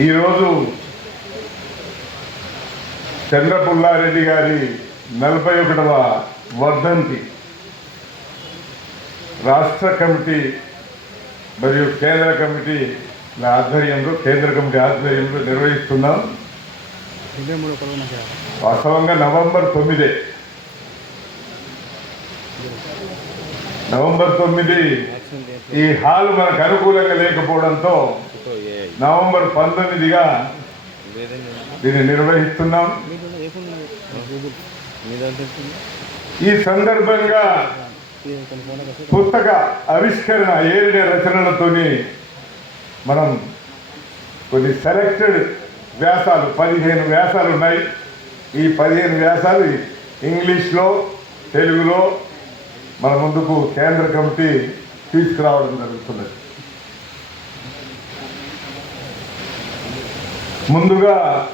ఈరోజు చంద్రపుల్లారెడ్డి గారి నలభై ఒకటవ వర్ధంతి రాష్ట్ర కమిటీ మరియు కేంద్ర కమిటీ ఆధ్వర్యంలో కేంద్ర కమిటీ ఆధ్వర్యంలో నిర్వహిస్తున్నాం. వాస్తవంగా నవంబర్ తొమ్మిదే. నవంబర్ తొమ్మిది ఈ హాల్ మనకు అనుకూలంగా లేకపోవడంతో నవంబర్ పంతొమ్మిదిగా దీన్ని నిర్వహిస్తున్నాం. ఈ సందర్భంగా పుస్తక ఆవిష్కరణ ఏరిన రచనలతోని మనం కొన్ని సెలెక్టెడ్ వ్యాసాలు పదిహేను వ్యాసాలు ఉన్నాయి. ఈ పదిహేను వ్యాసాలు ఇంగ్లీష్లో తెలుగులో మన ముందుకు కేంద్ర కమిటీ తీసుకురావడం జరుగుతున్నది. ముందుగా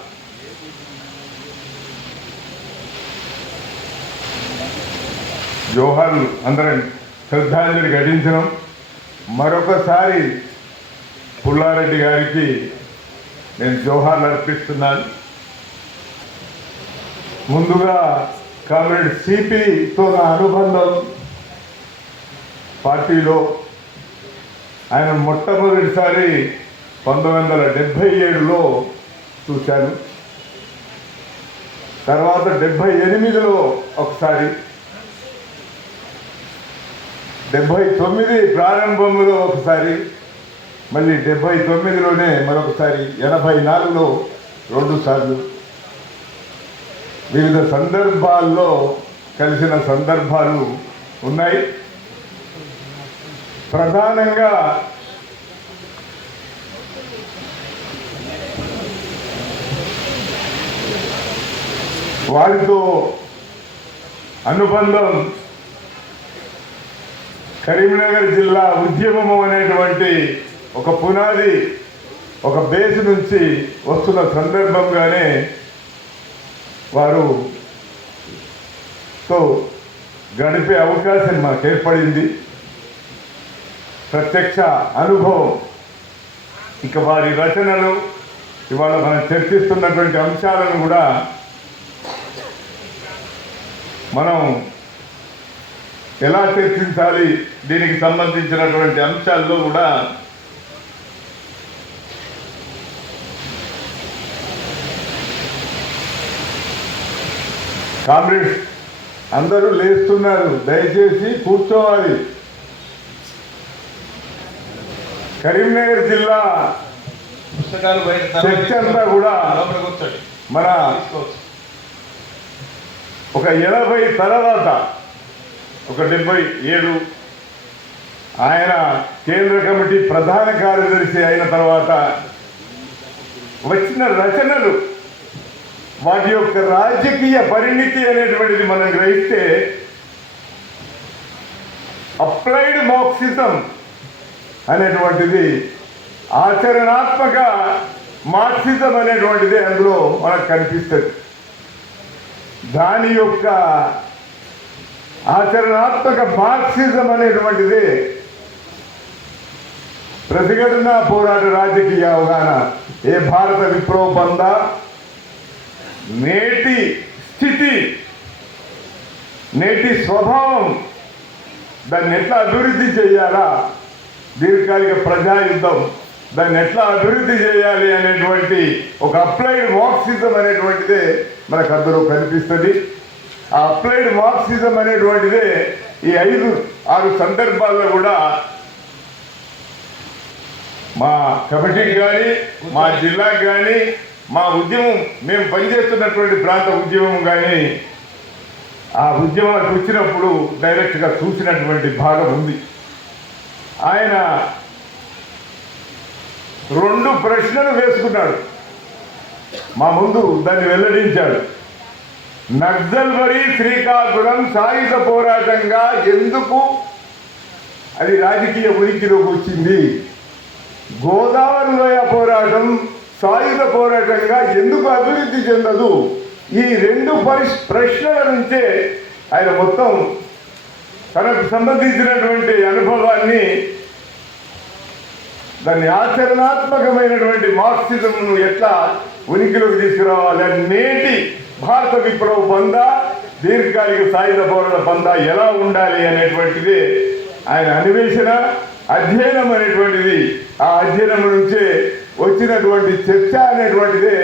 జోహార్లు అందరం శ్రద్ధాంజలి ఘటించడం మరొకసారి పుల్లారెడ్డి గారికి నేను జోహార్లు అర్పిస్తున్నాను. ముందుగా కామ్రేడ్ సిపితో నా అనుబంధం పార్టీలో ఆయన మొట్టమొదటిసారి పంతొమ్మిది వందల డెబ్భై ఏడులో చూశాను. తర్వాత డెబ్భై ఎనిమిదిలో ఒకసారి డెబ్భై తొమ్మిది ప్రారంభంలో ఒకసారి మళ్ళీ డెబ్భై తొమ్మిదిలోనే మరొకసారి ఎనభై నాలుగులో రెండు సార్లు. వివిధ సందర్భాల్లో కలిసిన సందర్భాలు ఉన్నాయి. ప్రధానంగా వారితో అనుబంధం కరీంనగర్ జిల్లా ఉద్యమము అనేటువంటి ఒక పునాది ఒక బేస్ నుంచి వస్తున్న సందర్భంగానే వారు తో గడిపే అవకాశం మాకు ఏర్పడింది ప్రత్యక్ష అనుభవం ఇక వారి రచనలు ఇవాళ మనం చర్చిస్తున్నటువంటి అంశాలను కూడా మనం ఎలా చర్చించాలి? దీనికి సంబంధించినటువంటి అంశాల్లో కూడా కామ్రేడ్స్ అందరూ లేస్తున్నారు. దయచేసి కూర్చోవాలి. కరీంనగర్ జిల్లా చర్చ అంతా కూడా మన ఒక ఎనభై తర్వాత ఒక డెబ్బై ఏడు ఆయన కేంద్ర కమిటీ ప్రధాన కార్యదర్శి అయిన తర్వాత వచ్చిన రచనలు వాటి యొక్క రాజకీయ పరిణితి అనేటువంటిది మనం గ్రహిస్తే అప్లైడ్ మార్క్సిజం అనేటువంటిది ఆచరణాత్మక మార్క్సిజం అనేటువంటిది అందులో మనకు కనిపిస్తుంది. దాని యొక్క ఆచరణాత్మక మార్క్సిజం అనేటువంటిది ప్రతిఘటన పోరాట రాజకీయ అవగాహన. ఏ భారత విప్లవబంద నేటి స్థితి నేటి స్వభావం దాన్ని ఎట్లా అభివృద్ధి చేయాలా? దీర్ఘకాలిక ప్రజాయుద్ధం. దాన్ని ఎట్లా అభివృద్ధి చేయాలి అనేటువంటి ఒక అప్లైడ్ మార్క్సిజం అనేటువంటిదే మనకు అందులో కనిపిస్తుంది. ఆ అప్లైడ్ మార్క్సిజం అనేటువంటిదే ఈ ఐదు ఆరు సందర్భాల్లో కూడా మా కమిటీకి కానీ మా జిల్లాకి కానీ మా ఉద్యమం మేము పనిచేస్తున్నటువంటి ప్రాంత ఉద్యమం కానీ ఆ ఉద్యమానికి వచ్చినప్పుడు డైరెక్ట్గా చూసినటువంటి భాగం ఉంది. ఆయన రెండు ప్రశ్నలు వేసుకున్నాడు. మా ముందు దాన్ని వెల్లడించాడు. నక్సల్బరీ శ్రీకాకుళం సాయుధ పోరాటంగా ఎందుకు? అది రాజకీయ ఉనికిలోకి వచ్చింది. గోదావరి లోయ పోరాటం సాయుధ పోరాటంగా ఎందుకు అభివృద్ధి చెందదు? ఈ రెండు పరిష్ ప్రశ్నల నుంచే ఆయన మొత్తం తనకు సంబంధించినటువంటి అనుభవాన్ని దాన్ని ఆచరణాత్మకమైనటువంటి మార్క్సిజంను ఎట్లా ఉనికిలోకి తీసుకురావాలి నేటి భారత విప్లవ బంద దీర్ఘకాలిక సాయుధ పోరాట బంద ఎలా ఉండాలి అనేటువంటిది ఆయన అన్వేషణ అధ్యయనం అనేటువంటిది. ఆ అధ్యయనం నుంచే వచ్చినటువంటి చర్చ అనేటువంటిదే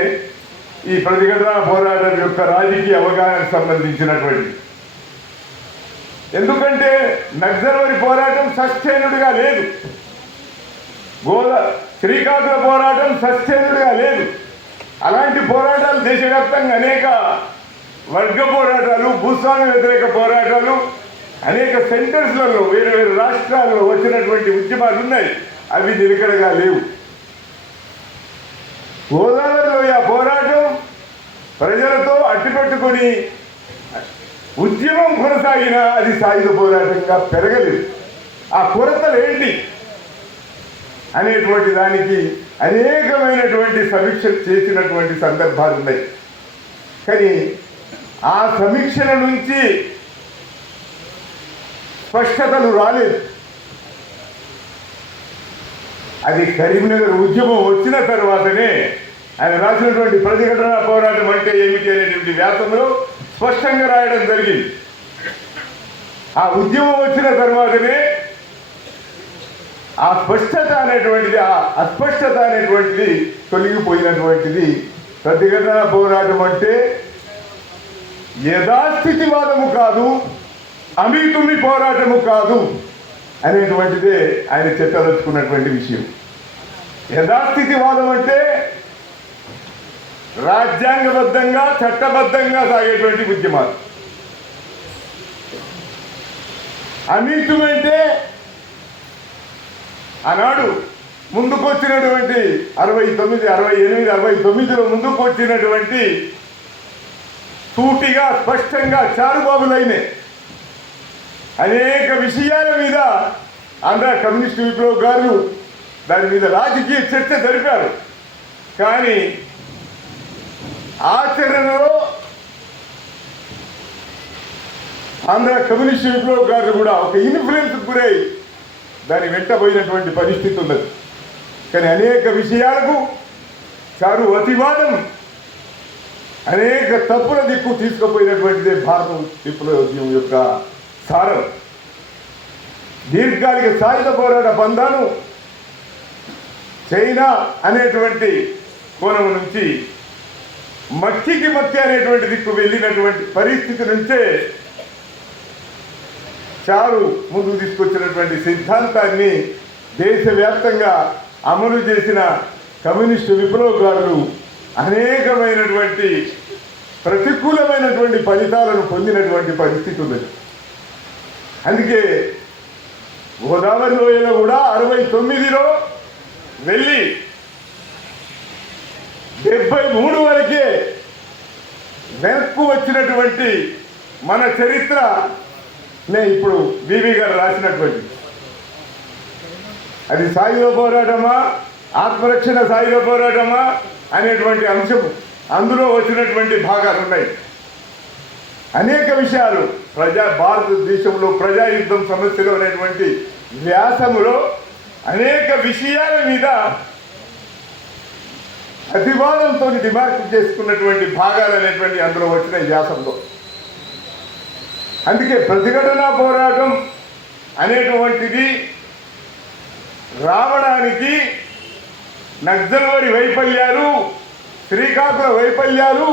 ఈ ప్రతిఘటన పోరాటం యొక్క రాజకీయ అవగాహనకు సంబంధించినటువంటిది. ఎందుకంటే నక్సల్వరి పోరాటం సస్టైనడ్గా లేదు. గోదా శ్రీకాకుళ పోరాటం సస్టైనడ్గా లేదు. అలాంటి పోరాటాలు దేశవ్యాప్తంగా అనేక వర్గ పోరాటాలు భూస్వామ్య వ్యతిరేక పోరాటాలు అనేక సెంటర్స్లలో వేరు వేరు రాష్ట్రాల్లో వచ్చినటువంటి ఉద్యమాలు ఉన్నాయి. అవి నిలకడగా లేవు. గోదావరిలో ఆ పోరాటం ప్రజలతో అట్టిపెట్టుకొని ఉద్యమం కొనసాగినా అది సాయుధ పోరాటంగా పెరగలేదు. ఆ కొరతలు ఏంటి? అనేటువంటి దానికి అనేకమైనటువంటి సమీక్షలు చేసినటువంటి సందర్భాలు ఉన్నాయి. కానీ ఆ సమీక్షల నుంచి స్పష్టతలు రాలేదు. అది కరీంనగర్ ఉద్యమం వచ్చిన తర్వాతనే ఆయన రాసినటువంటి ప్రతిఘటన పోరాటం అంటే ఏమిటి అనేటువంటి వ్యాసంలో స్పష్టంగా రాయడం జరిగింది. ఆ ఉద్యమం వచ్చిన తర్వాతనే ఆ స్పష్టత అనేటువంటిది ఆ అస్పష్టత అనేటువంటిది తొలగిపోయినటువంటిది. ప్రతిఘటన పోరాటం అంటే యథాస్థితివాదము కాదు అమితుమి పోరాటము కాదు అనేటువంటిదే ఆయన చెప్పదలుచుకున్నటువంటి విషయం. యథాస్థితివాదం అంటే రాజ్యాంగబద్ధంగా చట్టబద్ధంగా సాగేటువంటి ఉద్యమాలు అమితం అంటే ఆనాడు ముందుకు వచ్చినటువంటి అరవై తొమ్మిది అరవై ఎనిమిది అరవై తొమ్మిదిలో ముందుకు వచ్చినటువంటి సూటిగా స్పష్టంగా చారుబాబులైన అనేక విషయాల మీద ఆంధ్ర కమ్యూనిస్ట్ విప్లవ గారు దాని మీద రాజకీయ చర్చ జరిపారు. కానీ ఆచరణలో ఆంధ్ర కమ్యూనిస్ట్ విప్లవ గారు కూడా ఒక ఇన్ఫ్లుయెన్స్ గురై దాని వెంట పోయినటువంటి పరిస్థితి ఉన్నది. కానీ అనేక విషయాలకు చారు అతివాదం అనేక తప్పుల దిక్కు తీసుకుపోయినటువంటిదే భారత విప్లవోద్యమం యొక్క సారం. దీర్ఘకాలిక సాయుధ పోరాట బంధాను చైనా అనేటువంటి కోణం నుంచి మట్టికి మట్టి అనేటువంటి దిక్కు వెళ్ళినటువంటి పరిస్థితి నుంచే చారు ముందుకు తీసుకొచ్చినటువంటి సిద్ధాంతాన్ని దేశవ్యాప్తంగా అమలు చేసిన కమ్యూనిస్టు విప్లవకారులు అనేకమైనటువంటి ప్రతికూలమైనటువంటి ఫలితాలను పొందినటువంటి పరిస్థితి ఉన్నది. అందుకే గోదావరి లోయలో కూడా అరవై తొమ్మిదిలో వెళ్ళి డెబ్బై మూడు వరకే వెనక్కు వచ్చినటువంటి మన చరిత్ర నే ఇప్పుడు బీబీ గారు రాసినటువంటి. అది సాయుధ పోరాటమా? ఆత్మరక్షణ సాయుధ పోరాటమా? అనేటువంటి అంశం అందులో వచ్చినటువంటి భాగాలు ఉన్నాయి. అనేక విషయాలు ప్రజా భారతదేశంలో ప్రజాయుద్ధం సమస్యలు అనేటువంటి వ్యాసములో అనేక విషయాల మీద అతివాదంతో డిమార్క్ చేసుకున్నటువంటి భాగాలు అనేటువంటి అందులో వచ్చిన వ్యాసంలో. అందుకే ప్రతిఘటన పోరాటం అనేటువంటిది రావడానికి నక్సల్వరి వైఫల్యాలు శ్రీకాకుళ వైఫల్యాలు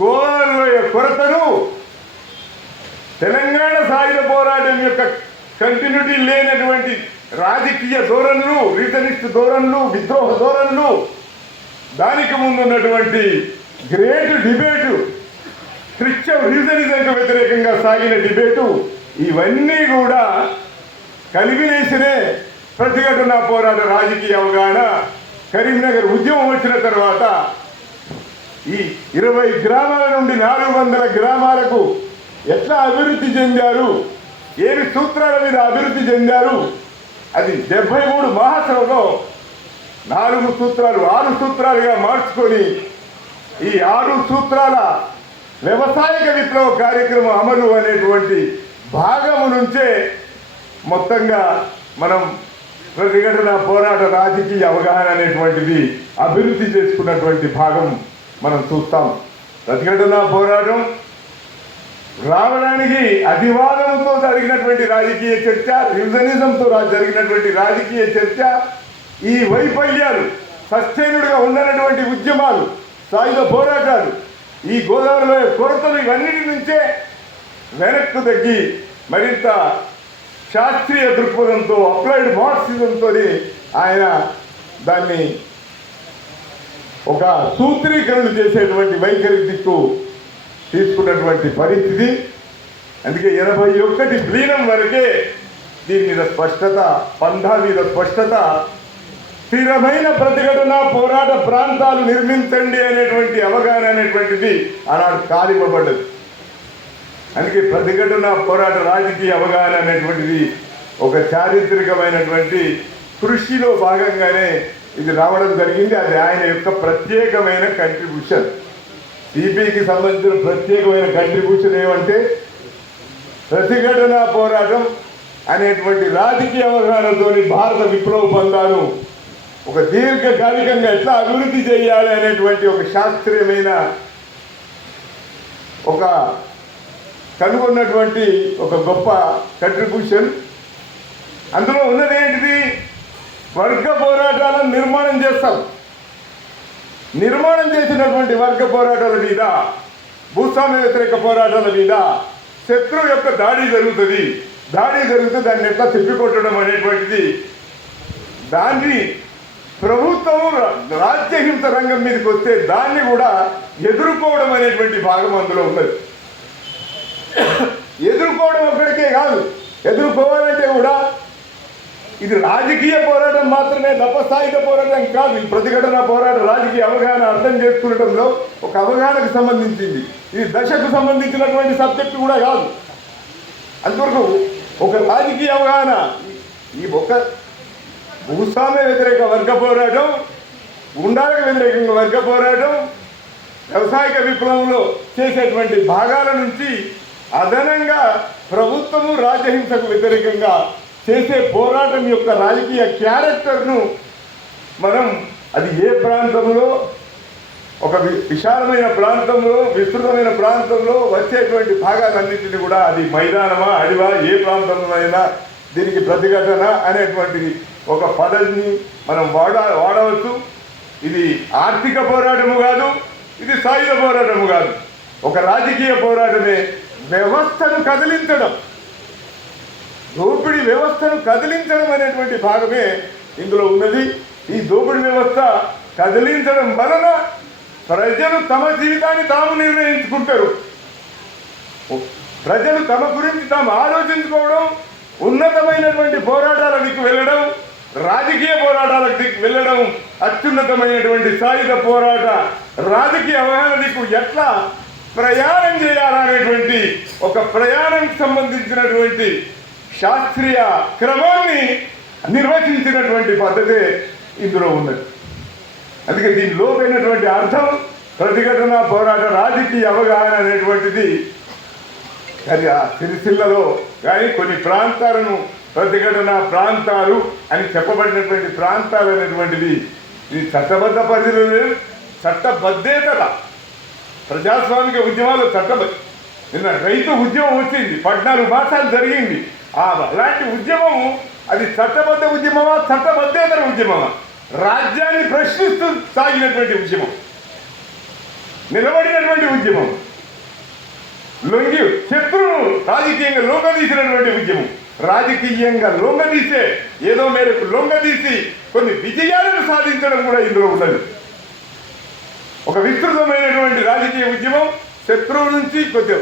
గోదావరిలోయ కొరతను తెలంగాణ సాయుధ పోరాటం యొక్క కంటిన్యూటీ లేనటువంటి రాజకీయ ధోరణులు రీజనిస్ట్ ధోరణులు విద్రోహ ధోరణులు దానికి ముందు ఉన్నటువంటి గ్రేట్ డిబేటు క్రిస్టియన్ రీజనిజంకు వ్యతిరేకంగా సాగిన డిబేటు ఇవన్నీ కూడా కలిగినేసినే ప్రతిఘటన పోరాట రాజకీయ అవగాహన కరీంనగర్ ఉద్యమం వచ్చిన తర్వాత ఈ ఇరవై గ్రామాల నుండి నాలుగు వందల గ్రామాలకు ఎట్లా అభివృద్ధి చెందారు ఏమి సూత్రాల మీద అభివృద్ధి చెందారు అది డెబ్బై మూడు మహాసభలో నాలుగు సూత్రాలు ఆరు సూత్రాలుగా మార్చుకొని ఈ ఆరు సూత్రాల వ్యవసాయక విప్లవ కార్యక్రమం అమలు అనేటువంటి భాగము నుంచే మొత్తంగా మనం ప్రతిఘటన పోరాట రాజకీయ అవగాహన అనేటువంటిది అభివృద్ధి చేసుకున్నటువంటి భాగం మనం చూస్తాం. ప్రతిఘటన పోరాటం రావడానికి అతివాదంతో జరిగినటువంటి రాజకీయ చర్చ రివిజనిజంతో రా- జరిగినటువంటి రాజకీయ చర్చ ఈ వైఫల్యాలు సస్టైన్డ్గా ఉండనటువంటి ఉద్యమాలు సాయుధ పోరాటాలు ఈ గోదావరిలో కొరతలు ఇవన్నిటి నుంచే వెనక్కు తగ్గి మరింత శాస్త్రీయ దృక్పథంతో అప్లైడ్ మార్క్సిజంతో ఆయన దాన్ని ఒక సూత్రీకరణ చేసేటువంటి వైఖరి దిక్కు తీసుకున్నటువంటి పరిస్థితి. అందుకే ఎనభై ఒక్కటి బ్లీనం వరకే దీని మీద స్పష్టత పంధా మీద స్పష్టత స్థిరమైన ప్రతిఘటన పోరాట ప్రాంతాలు నిర్మించండి అనేటువంటి అవగాహన అనేటువంటిది ఆనాడు కాలిపబడ్డది. అందుకే ప్రతిఘటన పోరాట రాజకీయ అవగాహన అనేటువంటిది ఒక చారిత్రకమైనటువంటి కృషిలో భాగంగానే ఇది రావడం జరిగింది. అది ఆయన యొక్క ప్రత్యేకమైన కంట్రిబ్యూషన్ సిపికి సంబంధించిన ప్రత్యేకమైన కంట్రిబ్యూషన్ ఏమంటే ప్రతిఘటన పోరాటం అనేటువంటి రాజకీయ అవగాహనతోని భారత విప్లవ బంధాలు ఒక దీర్ఘకాలికంగా ఎట్లా అభివృద్ధి చేయాలి అనేటువంటి ఒక శాస్త్రీయమైన ఒక కనుగొన్నటువంటి ఒక గొప్ప కంట్రిబ్యూషన్ అందులో ఉన్నది ఏంటిది? వర్గ పోరాటాలను నిర్మాణం చేస్తాం. నిర్మాణం చేసినటువంటి వర్గ పోరాటాల మీద భూస్వామ్య వ్యతిరేక పోరాటాల మీద శత్రువు యొక్క దాడి జరుగుతుంది. దాడి జరిగితే దాన్ని ఎట్లా తిప్పికొట్టడం అనేటువంటిది దాన్ని ప్రభుత్వం రాజ్యహింస రంగం మీదకి వస్తే దాన్ని కూడా ఎదుర్కోవడం అనేటువంటి భాగం అందులో ఉన్నది. ఎదుర్కోవడం ఒక్కడికే కాదు ఎదుర్కోవాలంటే కూడా ఇది రాజకీయ పోరాటం మాత్రమే తప్ప పోరాటం కాదు. ఈ ప్రతిఘటన పోరాటం రాజకీయ అవగాహన అర్థం చేసుకునడంలో ఒక అవగాహనకు సంబంధించింది. ఇది దశకు సంబంధించినటువంటి సబ్జెక్టు కూడా కాదు. అంతవరకు ఒక రాజకీయ అవగాహన ఈ ఒక భూస్వామ్య వ్యతిరేక వర్గ పోరాటం గుండాలకు వ్యతిరేకంగా వర్గ పోరాటం వ్యవసాయక విప్లవంలో చేసేటువంటి భాగాల నుంచి అదనంగా ప్రభుత్వము రాజహింసకు వ్యతిరేకంగా చేసే పోరాటం యొక్క రాజకీయ క్యారెక్టర్ను మనం అది ఏ ప్రాంతంలో ఒక విశాలమైన ప్రాంతంలో విస్తృతమైన ప్రాంతంలో వచ్చేటువంటి భాగాలన్నింటినీ కూడా అది మైదానమా అడివా ఏ ప్రాంతంలో అయినా దీనికి ప్రతిఘటన అనేటువంటి ఒక పదవిని మనం వాడ వాడవచ్చు. ఇది ఆర్థిక పోరాటము కాదు ఇది సాయుధ పోరాటము కాదు. ఒక రాజకీయ పోరాటమే వ్యవస్థను కదిలించడం. దోపిడీ వ్యవస్థను కదిలించడం అనేటువంటి భాగమే ఇందులో ఉన్నది. ఈ దోపిడీ వ్యవస్థ కదిలించడం వలన ప్రజలు తమ జీవితాన్ని తాము నిర్ణయించుకుంటారు. ప్రజలు తమ గురించి తాము ఆలోచించుకోవడం ఉన్నతమైనటువంటి పోరాటాల దిక్కు వెళ్ళడం రాజకీయ పోరాటాల దిక్కు వెళ్ళడం అత్యున్నతమైనటువంటి సాయుధ పోరాట రాజకీయ అవగాహన దిక్కు ఎట్లా ప్రయాణం చేయాలనేటువంటి ఒక ప్రయాణంకి సంబంధించినటువంటి శాస్త్రీయ క్రమాన్ని నిర్వచించినటువంటి పద్ధతే ఇందులో ఉన్నది. అందుకే దీని లోపైనటువంటి అర్థం ప్రతిఘటన పోరాట రాజకీయ అవగాహన అనేటువంటిది అది ఆ సిరిసిల్లలో కానీ కొన్ని ప్రాంతాలను ప్రతిఘటన ప్రాంతాలు అని చెప్పబడినటువంటి ప్రాంతాలు అనేటువంటిది ఇది చట్టబద్ధ పరిధిలో లేదు ప్రజాస్వామిక ఉద్యమాలు చట్టబద్ధ నిన్న రైతు ఉద్యమం వచ్చింది పద్నాలుగు మాసాలు జరిగింది. ఆ అలాంటి ఉద్యమము అది చట్టబద్ధ ఉద్యమమా చట్టబద్ధేతర ఉద్యమమా? రాజ్యాన్ని ప్రశ్నిస్తూ సాగినటువంటి ఉద్యమం. నిలబడినటువంటి ఉద్యమం. లొంగి శత్రువును రాజకీయంగా లొంగదీసినటువంటి ఉద్యమం. రాజకీయంగా లొంగదీసే ఏదో మేరకు లొంగదీసి కొన్ని విజయాలను సాధించడం కూడా ఇందులో ఉన్నది. ఒక విస్తృతమైనటువంటి రాజకీయ ఉద్యమం శత్రువు నుంచి కొద్దిగా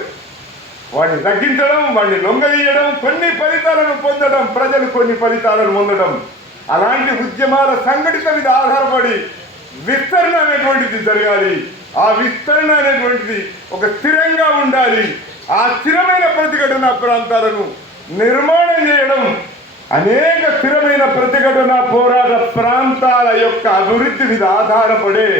వాడిని తగ్గించడం వాడిని లొంగదీయడం కొన్ని ఫలితాలను పొందడం ప్రజలు కొన్ని ఫలితాలను పొందడం. అలాంటి ఉద్యమాల సంఘటిత మీద ఆధారపడి విస్తరణ అనేటువంటిది జరగాలి. ఆ విస్తరణ అనేటువంటిది ఒక స్థిరంగా ఉండాలి. ఆ స్థిరమైన ప్రతిఘటన ప్రాంతాలను నిర్మాణం చేయడం అనేక స్థిరమైన ప్రతిఘటన పోరాట ప్రాంతాల యొక్క అభివృద్ధి మీద ఆధారపడే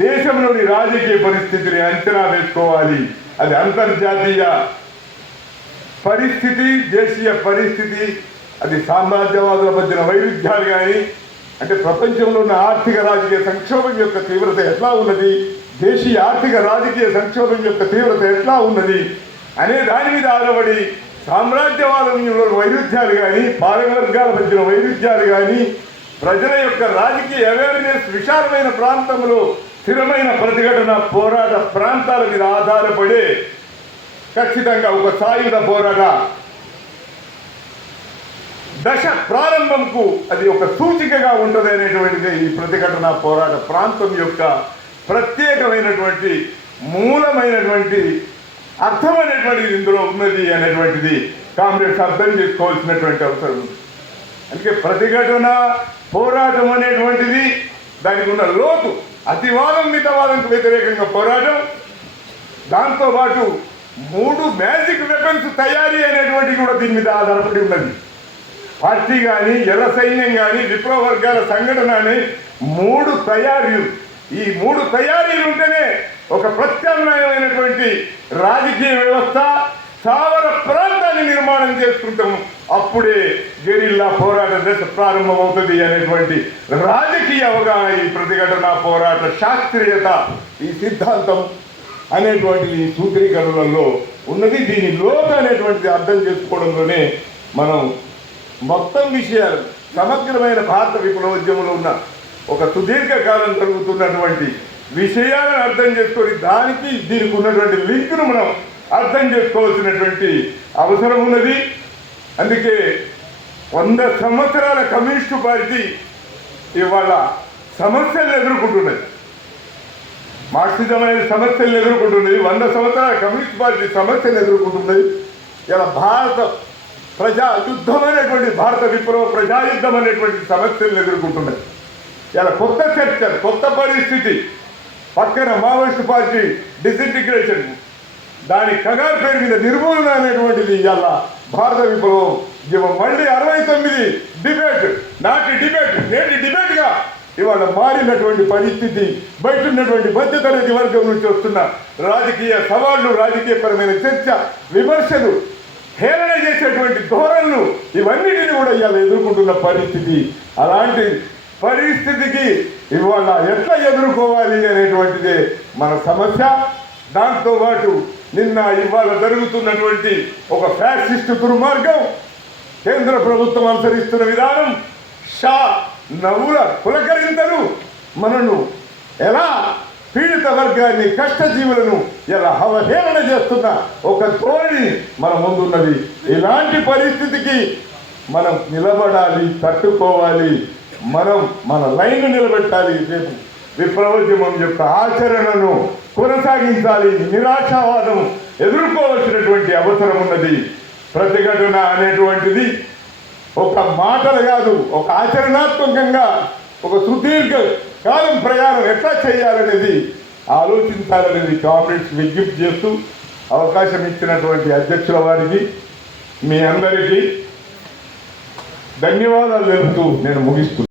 దేశంలోని రాజకీయ పరిస్థితిని అంచనా వేసుకోవాలి. అది అంతర్జాతీయ పరిస్థితి దేశీయ పరిస్థితి అది సామ్రాజ్యవాదుల మధ్యన వైరుధ్యాలు కానీ అంటే ప్రపంచంలో ఉన్న ఆర్థిక రాజకీయ సంక్షోభం యొక్క తీవ్రత ఎట్లా ఉన్నది? దేశీయ ఆర్థిక రాజకీయ సంక్షోభం యొక్క తీవ్రత ఎట్లా ఉన్నది? అనే దాని మీద ఆధారపడి సామ్రాజ్యవాదంలో వైరుధ్యాలు కానీ పాలకవర్గాల మధ్యన వైరుధ్యాలు కానీ ప్రజల యొక్క రాజకీయ అవేర్నెస్ విశాలమైన ప్రాంతంలో స్థిరమైన ప్రతిఘటన పోరాట ప్రాంతాల మీద ఆధారపడే ఖచ్చితంగా ఒక సాయుధ పోరాట దశ ప్రారంభంకు అది ఒక సూచికగా ఉంటుంది అనేటువంటిది ఈ ప్రతిఘటన పోరాట ప్రాంతం యొక్క ప్రత్యేకమైనటువంటి మూలమైనటువంటి అర్థమైనటువంటిది ఇందులో ఉన్నది అనేటువంటిది కాంగ్రెస్ అర్థం చేసుకోవాల్సినటువంటి అవసరం ఉంది. అందుకే ప్రతిఘటన పోరాటం అనేటువంటిది దానికి ఉన్న లోతు అతివాదం మితవాదంకు వ్యతిరేకంగా పోరాటం దాంతోపాటు మూడు మ్యాజిక్ వెపన్స్ తయారీ అనేటువంటిది కూడా దీని మీద ఆధారపడి ఉన్నది. పార్టీ కానీ ఎర్ర సైన్యం కానీ విప్లవ వర్గాల సంఘటన అని మూడు తయారీలు. ఈ మూడు తయారీలు ఉంటేనే ఒక ప్రత్యామ్నాయమైనటువంటి రాజకీయ వ్యవస్థ స్థావర ప్రాంతాన్ని నిర్మాణం చేసుకుంటాము. అప్పుడే గెరిల్లా పోరాట దశ ప్రారంభమవుతుంది అనేటువంటి రాజకీయ అవగాహన ఈ ప్రతిఘటన పోరాట శాస్త్రీయత ఈ సిద్ధాంతం అనేటువంటి ఈ సూత్రీకరణలో ఉన్నది. దీని లోతు అనేటువంటిది అర్థం చేసుకోవడంలోనే మనం మొత్తం విషయాలు సమగ్రమైన భారత విప్లవోద్యమంలో ఉన్న ఒక సుదీర్ఘకాలం జరుగుతున్నటువంటి విషయాలను అర్థం చేసుకొని దానికి దీనికి ఉన్నటువంటి లింక్ను మనం అర్థం చేసుకోవాల్సినటువంటి అవసరం ఉన్నది. అందుకే వంద సంవత్సరాల కమ్యూనిస్టు పార్టీ ఇవాళ సమస్యలు ఎదుర్కొంటున్నది. మార్క్సిజమైన సమస్యలు ఎదుర్కొంటున్నది. వంద సంవత్సరాల కమ్యూనిస్ట్ పార్టీ సమస్యలు ఎదుర్కొంటున్నది. ఇలా భారత ప్రజా యుద్ధం అనేటువంటి భారత విప్లవ ప్రజాయుద్ధం అనేటువంటి సమస్యలను ఎదుర్కొంటున్నది ఇలా కొత్త చర్చ కొత్త పరిస్థితి పక్కన మావోయిస్ట్ పార్టీ డిసింటిగ్రేషన్ దాని కగారు పేరు మీద నిర్మూలన అనేటువంటిది ఇవాళ భారత విప్లవం. జీవం మళ్ళీ అరవై తొమ్మిది డిబేట్ నాటి డిబేట్ నేటి డిబేట్గా ఇవాళ మారినటువంటి పరిస్థితి బయట ఉన్నటువంటి మధ్యతరగతి వర్గం నుంచి వస్తున్న రాజకీయ సవాళ్ళు రాజకీయపరమైన చర్చ విమర్శలు హేళన చేసేటువంటి ధోరణులు ఇవన్నిటిని కూడా ఇవాళ ఎదుర్కొంటున్న పరిస్థితి. అలాంటి పరిస్థితికి ఇవాళ ఎట్లా ఎదుర్కోవాలి అనేటువంటిదే మన సమస్య. దాంతోపాటు నిన్న ఇవాళ జరుగుతున్నటువంటి ఒక ఫ్యాసిస్ట్ దుర్మార్గం కేంద్ర ప్రభుత్వం అనుసరిస్తున్న విధానం షా నవ్వుల పులకరింతలు మనను ఎలా పీడిత వర్గాన్ని కష్టజీవులను ఎలా అవహేళన చేస్తున్న ఒక ధోరణి మన ముందున్నది. ఇలాంటి పరిస్థితికి మనం నిలబడాలి తట్టుకోవాలి. మనం మన లైన్ నిలబెట్టాలి. రేపు విప్లవోద్యమం యొక్క ఆచరణను కొనసాగించాలి. నిరాశావాదం ఎదుర్కోవలసినటువంటి అవసరం ఉన్నది. ప్రతిఘటన అనేటువంటిది ఒక మాటలు కాదు ఒక ఆచరణాత్మకంగా ఒక సుదీర్ఘ కాలం ప్రయాణం ఎట్లా చేయాలనేది ఆలోచించాలనేది కాంగ్రెస్ విజ్ఞప్తి చేస్తూ అవకాశం ఇచ్చినటువంటి అధ్యక్షుల వారికి మీ అందరికీ ధన్యవాదాలు తెలుపుతూ నేను ముగిస్తున్నాను